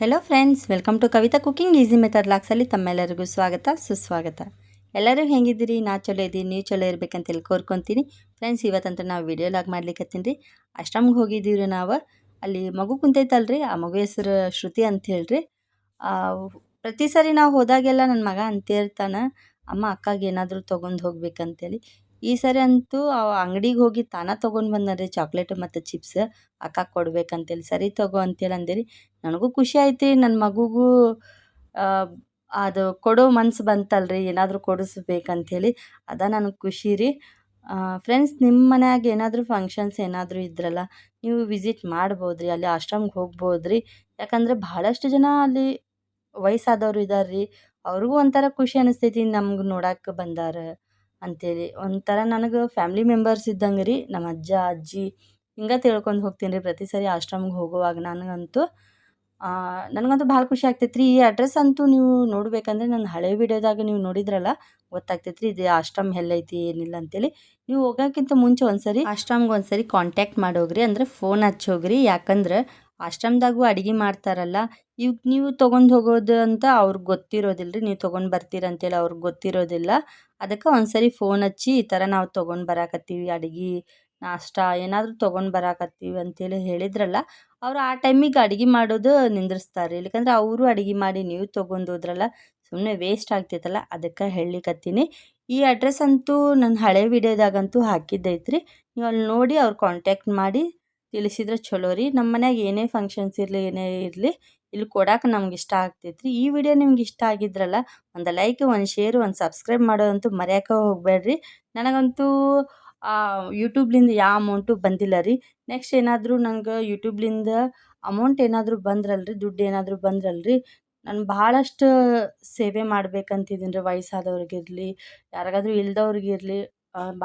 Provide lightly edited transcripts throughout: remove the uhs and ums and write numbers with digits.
Hello friends, welcome to Kavita cooking easy method ಲಾಕ್ಸಲ್ಲಿ ತಮ್ಮೆಲ್ಲರಿಗೂ ಸ್ವಾಗತ ಸುಸ್ವಾಗತ. ಎಲ್ಲರೂ ಹೆಂಗಿದ್ದೀರಿ? ನಾ ಚಲೋ ಇದ್ದೀನಿ, ನೀವು ಚಲೋ ಇರ್ಬೇಕಂತ ಹೇಳಿ ಕೋರ್ಕೊತೀನಿ. ಫ್ರೆಂಡ್ಸ್, ಇವತ್ತಂತ ನಾವು ವಿಡಿಯೋ ಲಾಗ್ ಮಾಡ್ಲಿಕ್ಕತ್ತೀನಿ ರೀ. ಆಶ್ರಮ್ಗೆ ಹೋಗಿದ್ದೀವಿ ನಾವು. ಅಲ್ಲಿ ಮಗು ಕುಂತೈತಲ್ರಿ, ಆ ಮಗು ಹೆಸರು ಶ್ರುತಿ ಅಂತ ಹೇಳ್ರಿ. ಪ್ರತಿ ಸರಿ ನಾವು ಹೋದಾಗೆಲ್ಲ ನನ್ನ ಮಗ ಅಂತಿರ್ತಾನೆ, ಅಮ್ಮ ಅಕ್ಕಾಗೆ ಏನಾದರೂ ತೊಗೊಂಡು ಹೋಗ್ಬೇಕಂತೇಳಿ. ಈ ಸರಿ ಅಂತೂ ಅಂಗಡಿಗೆ ಹೋಗಿ ತೊಗೊಂಡು ಬಂದನ್ರಿ ಚಾಕ್ಲೇಟ್ ಮತ್ತು ಚಿಪ್ಸ್ ಅಕ್ಕ ಕೊಡ್ಬೇಕಂತೇಳಿ. ಸರಿ ತಗೋ ಅಂತೇಳಿ ಅಂದೇರಿ. ನನಗೂ ಖುಷಿ ಆಯ್ತು, ನನ್ನ ಮಗುಗೂ ಅದು ಕೊಡೋ ಮನ್ಸು ಬಂತಲ್ರಿ, ಏನಾದರೂ ಕೊಡಿಸ್ಬೇಕಂಥೇಳಿ. ನನಗೆ ಖುಷಿ ರೀ. ಫ್ರೆಂಡ್ಸ್, ನಿಮ್ಮ ಮನ್ಯಾಗ ಏನಾದರೂ ಫಂಕ್ಷನ್ಸ್ ಏನಾದರೂ ಇದ್ರಲ್ಲ, ನೀವು ವಿಸಿಟ್ ಮಾಡ್ಬೋದು ರೀ, ಅಲ್ಲಿ ಆಶ್ರಮ್ಗೆ ಹೋಗ್ಬೋದು ರೀ. ಯಾಕಂದರೆ ಭಾಳಷ್ಟು ಜನ ಅಲ್ಲಿ ವಯಸ್ಸಾದವ್ರು ಇದ್ದಾರೆ ರೀ. ಅವ್ರಿಗೂ ಒಂಥರ ಖುಷಿ ಅನಿಸ್ತೈತಿ, ನಮ್ಗೆ ನೋಡಕ್ಕೆ ಬಂದಾರ ಅಂಥೇಳಿ. ಒಂಥರ ನನಗೆ ಫ್ಯಾಮ್ಲಿ ಮೆಂಬರ್ಸ್ ಇದ್ದಂಗೆ ರೀ. ನಮ್ಮ ಅಜ್ಜ ಅಜ್ಜಿ ಹಿಂಗೆ ತಿಳ್ಕೊಂಡು ಹೋಗ್ತೀನಿ ರೀ ಪ್ರತಿ ಸರಿ ಆಶ್ರಮ್ಗೆ ಹೋಗುವಾಗ. ನನಗಂತೂ ಭಾಳ ಖುಷಿ ಆಗ್ತೈತೆ ರೀ. ಈ ಅಡ್ರೆಸ್ ಅಂತೂ ನೀವು ನೋಡಬೇಕಂದ್ರೆ ನನ್ನ ಹಳೆ ವಿಡಿಯೋದಾಗ ನೀವು ನೋಡಿದ್ರಲ್ಲ ಗೊತ್ತಾಗ್ತೈತೆ ರೀ, ಇದು ಆಶ್ರಮ ಎಲ್ಲೈತಿ ಏನಿಲ್ಲ ಅಂತೇಳಿ. ನೀವು ಹೋಗೋಕ್ಕಿಂತ ಮುಂಚೆ ಒಂದ್ಸರಿ ಆಶ್ರಮ್ಗೆ ಒಂದ್ಸರಿ ಕಾಂಟ್ಯಾಕ್ಟ್ ಮಾಡೋಗ್ರಿ, ಅಂದರೆ ಫೋನ್ ಹಚ್ಚೋಗ್ರಿ. ಯಾಕಂದ್ರೆ ಆಶ್ರಮದಾಗೂ ಅಡುಗೆ ಮಾಡ್ತಾರಲ್ಲ, ಇವಾಗ ನೀವು ತೊಗೊಂಡು ಹೋಗೋದು ಅಂತ ಅವ್ರಿಗೆ ಗೊತ್ತಿರೋದಿಲ್ಲ ರೀ, ನೀವು ತೊಗೊಂಡು ಬರ್ತೀರ ಅಂತೇಳಿ ಅವ್ರಿಗೆ ಗೊತ್ತಿರೋದಿಲ್ಲ. ಅದಕ್ಕೆ ಒಂದ್ಸರಿ ಫೋನ್ ಹಚ್ಚಿ, ಈ ಥರ ನಾವು ತೊಗೊಂಡು ಬರಾಕತ್ತೀವಿ ಅಡುಗೆ ನಾಷ್ಟ ಏನಾದರೂ ತೊಗೊಂಡು ಬರಾಕತ್ತೀವಿ ಅಂತೇಳಿ ಹೇಳಿದ್ರಲ್ಲ, ಅವ್ರು ಆ ಟೈಮಿಗೆ ಅಡುಗೆ ಮಾಡೋದು ನಿಂದಿರ್ಸ್ತಾರೆ. ಇಲ್ಲಕಂದ್ರೆ ಅವರು ಅಡುಗೆ ಮಾಡಿ ನೀವು ತೊಗೊಂಡು ಹೋದ್ರಲ್ಲ, ಸುಮ್ಮನೆ ವೇಸ್ಟ್ ಆಗ್ತೈತಲ್ಲ, ಅದಕ್ಕೆ ಹೇಳಲಿಕತ್ತೀನಿ. ಈ ಅಡ್ರೆಸ್ ಅಂತೂ ನನ್ನ ಹಳೆ ವಿಡಿಯೋದಾಗಂತೂ ಹಾಕಿದ್ದೈತ್ರಿ. ನೀವು ಅಲ್ಲಿ ನೋಡಿ ಅವ್ರು ಕಾಂಟ್ಯಾಕ್ಟ್ ಮಾಡಿ ತಿಳಿಸಿದ್ರೆ ಚಲೋ ರೀ. ನಮ್ಮ ಮನ್ಯಾಗ ಏನೇ ಫಂಕ್ಷನ್ಸ್ ಇರಲಿ ಏನೇ ಇರಲಿ, ಇಲ್ಲಿ ಕೊಡಕ್ಕೆ ನಮ್ಗೆ ಇಷ್ಟ ಆಗ್ತೈತ್ರಿ. ಈ ವಿಡಿಯೋ ನಿಮ್ಗೆ ಇಷ್ಟ ಆಗಿದ್ರಲ್ಲ, ಒಂದು ಲೈಕ್, ಒಂದು ಶೇರ್, ಒಂದು ಸಬ್ಸ್ಕ್ರೈಬ್ ಮಾಡೋದಂತೂ ಮರೆಯೋಕೆ ಹೋಗಬೇಡ್ರಿ. ನನಗಂತೂ ಯೂಟ್ಯೂಬ್ಲಿಂದ ಯಾವ ಅಮೌಂಟು ಬಂದಿಲ್ಲ ರೀ. ನೆಕ್ಸ್ಟ್ ಏನಾದರೂ ನಂಗೆ ಯೂಟ್ಯೂಬ್ಲಿಂದ ಅಮೌಂಟ್ ಏನಾದರೂ ಬಂದ್ರಲ್ರಿ, ದುಡ್ಡು ಏನಾದರೂ ಬಂದ್ರಲ್ರಿ, ನಾನು ಭಾಳಷ್ಟು ಸೇವೆ ಮಾಡ್ಬೇಕಂತಿದ್ದೀನಿ ರೀ. ವಯಸ್ಸಾದವ್ರಿಗಿರಲಿ, ಯಾರಿಗಾದ್ರೂ ಇಲ್ದವ್ರಿಗಿರಲಿ,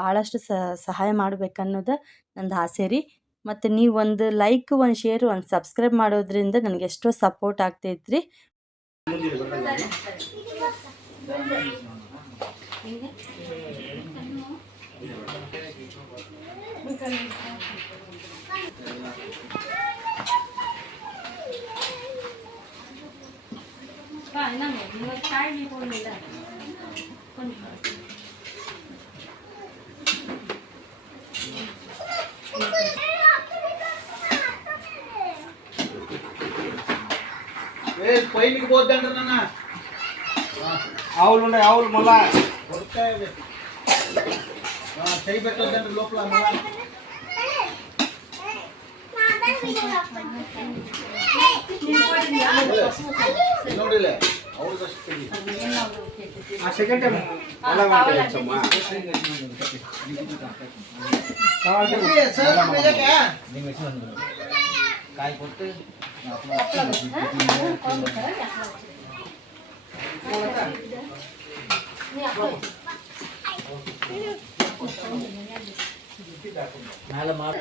ಭಾಳಷ್ಟು ಸಹಾಯ ಮಾಡ್ಬೇಕನ್ನೋದು ನಂದು ಆಸೆ ರೀ. ಮತ್ತು ನೀವು ಒಂದು ಲೈಕ್, ಒಂದು ಶೇರ್, ಒಂದು ಸಬ್ಸ್ಕ್ರೈಬ್ ಮಾಡೋದ್ರಿಂದ ನನಗೆ ಎಷ್ಟೋ ಸಪೋರ್ಟ್ ಆಗ್ತೈತ್ರಿ. పైకి పోద్దండి నాన్న ఆవులు ఉన్నాయి ఆవులు మళ్ళా చేయి పెట్టొద్దండి లోపల ನೋಡಿಲ್ಲ ಅವ್ರು ಸೆಕೆಂಡ್ ಟೈಮ್ ಕಾಯಿ ಕೊಟ್ಟು ನಾಳೆ ಮಾಡಿ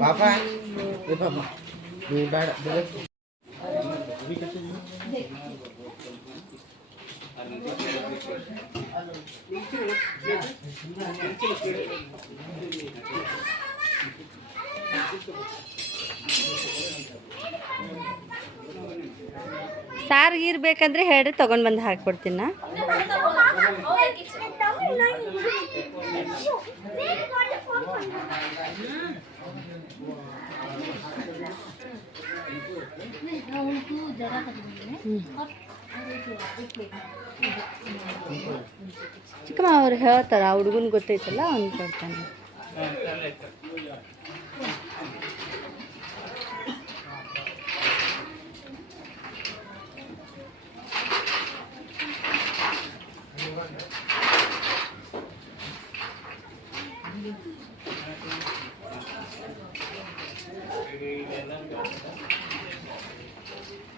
ಪಾಪಾ ಏ ಪಾಪ ಬೇಡ ಸಾರಿಗೆ ಇರ್ಬೇಕಂದ್ರೆ ಹೇಳ್ರಿ, ತೊಗೊಂಡು ಬಂದು ಹಾಕ್ಕೊಡ್ತೀನಿ ನಾ. ಚಿಕ್ಕಮ್ಮ ಅವ್ರು ಹೇಳ್ತಾರೆ, ಆ ಹುಡುಗನ ಗೊತ್ತೈತಲ್ಲ ಅವ್ನು ಕೊಡ್ತಾನೆ.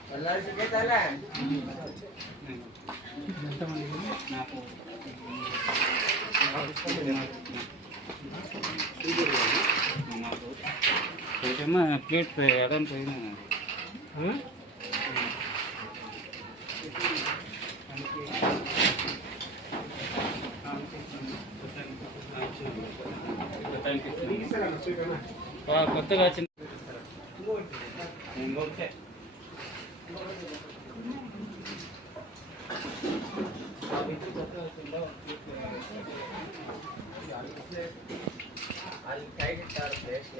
ಎಲ್ಲರೂ ಸಿಕ್ಕೈತಲ್ಲ ಪ್ಲೇಟ್ ಅದೊಂದು కొత్తగా వచ్చింది ఓకే ಅಲ್ಲಿ ಸೈಡ್ ಇಟ್ಟಾರೆ ಪ್ಲೇಸ್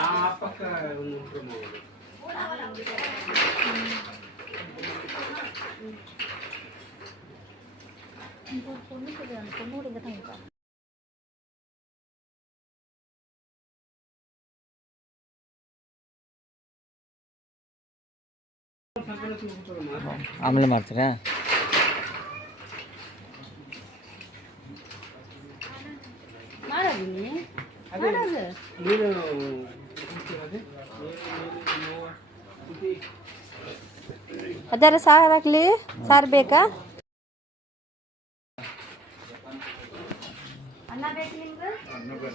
ಆ ಪಕ್ಕ ಒಂದು ಆಮೇಲೆ ಮಾಡ್ತೀರಾ ಅದರ ಸಾರು ಹಾಕ್ಲಿ ಸಾರು ಬೇಕಾ ಅನ್ನ ಬೇಕು ನಿಮ್ಗೆ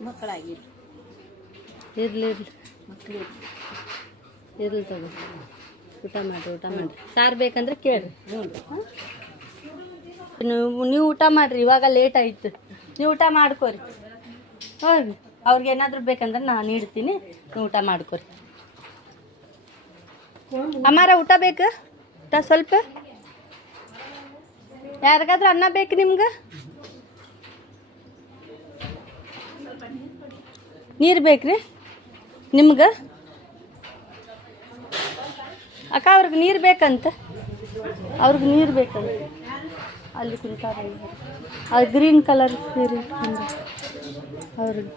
ಮಕ್ಕಳಾಗಿರ್ಲಿ ಇರಲಿ ಮಕ್ಕಳು ಇರಲಿ ತಗೋ ಊಟ ಮಾಡಿರಿ ಸಾರು ಬೇಕಂದ್ರೆ ಕೇಳ್ರಿ ನೀವು ಊಟ ಮಾಡಿರಿ ಇವಾಗ ಲೇಟ್ ಆಯ್ತು ನೀವು ಊಟ ಮಾಡ್ಕೋರಿ ಹೋಗಿ ಅವ್ರಿಗೆ ಏನಾದರೂ ಬೇಕಂದ್ರೆ ನಾನು ಇಡ್ತೀನಿ ನೀವು ಊಟ ಮಾಡ್ಕೋರಿ ಅಮ್ಮಾರ ಊಟ ಬೇಕು ಊಟ ಸ್ವಲ್ಪ ಯಾರಿಗಾದ್ರೂ ಅನ್ನ ಬೇಕು ನಿಮ್ಗೆ ನೀರು ಬೇಕ್ರಿ ನಿಮ್ಗೆ ಅಕ್ಕ ಅವ್ರಿಗೆ ನೀರು ಬೇಕಂತ ಅವ್ರಿಗೆ ನೀರು ಬೇಕಂತ ಅಲ್ಲಿ ಕುಂತಾರ ಅದು ಗ್ರೀನ್ ಕಲರ್ ಸೀರೆ ಅವ್ರಿಗೆ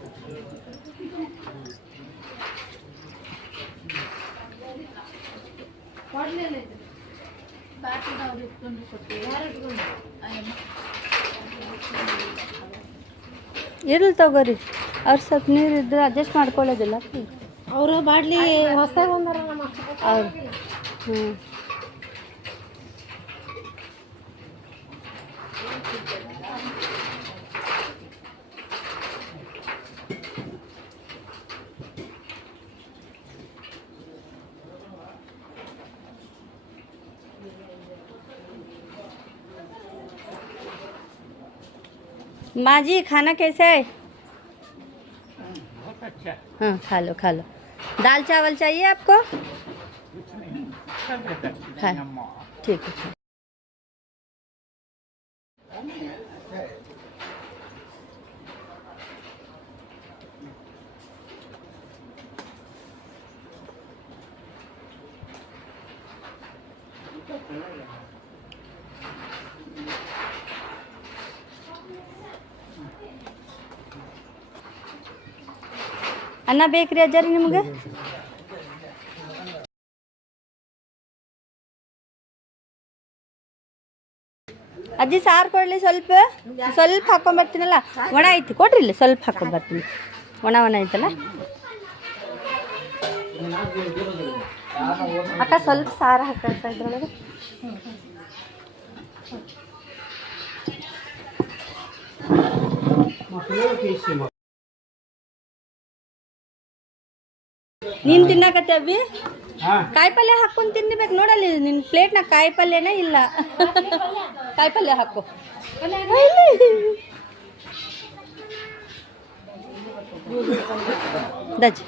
ಇರ್ಲಿ ತಗೋರಿ ಅವ್ರು ಸ್ವಲ್ಪ ನೀರು ಇದ್ರೆ ಅಡ್ಜಸ್ಟ್ ಮಾಡ್ಕೊಳ್ಳೋದಿಲ್ಲ ಅವರು ಬಾಡ್ಲಿ ಹೊಸ ಅವ್ರು ಹ್ಞೂ माँ जी खाना कैसे है? बहुत अच्छा हाँ खा लो खा लो। दाल चावल चाहिए आपको? सब देता हाँ नम्मा ठीक है। ಅನ್ನ ಬೇಕ್ರಿ ಅಜ್ಜಾರಿ ನಿಮ್ಗೆ? ಅಜ್ಜಿ ಸಾರು ಕೊಡಲಿ ಸ್ವಲ್ಪ ಸ್ವಲ್ಪ ಹಾಕೊಂಬರ್ತೀನಲ್ಲ, ಒಣ ಐತಿ ಕೊಡ್ರಿ ಇಲ್ಲಿ ಸ್ವಲ್ಪ ಹಾಕೊಂಬರ್ತೀನಿ. ಒಣ ಐತಲ್ಲ ಅಕ್ಕ, ಸ್ವಲ್ಪ ಸಾರು ಹಾಕತ್ತ ಇದ್ರೊಳಗೆ. ನೀನು ತಿನ್ನಕತ್ತೆ ಅಬ್ಬಿ? ಕಾಯಿ ಪಲ್ಯ ಹಾಕೊಂಡು ತಿನ್ಬೇಕು ನೋಡಲ್ಲಿ ನಿನ್ನ ಪ್ಲೇಟ್ನಾಗ ಕಾಯಿ ಪಲ್ಯನೇ ಇಲ್ಲ. ಕಾಯಿ ಪಲ್ಯ ಹಾಕು. ದಜ್ಜಿ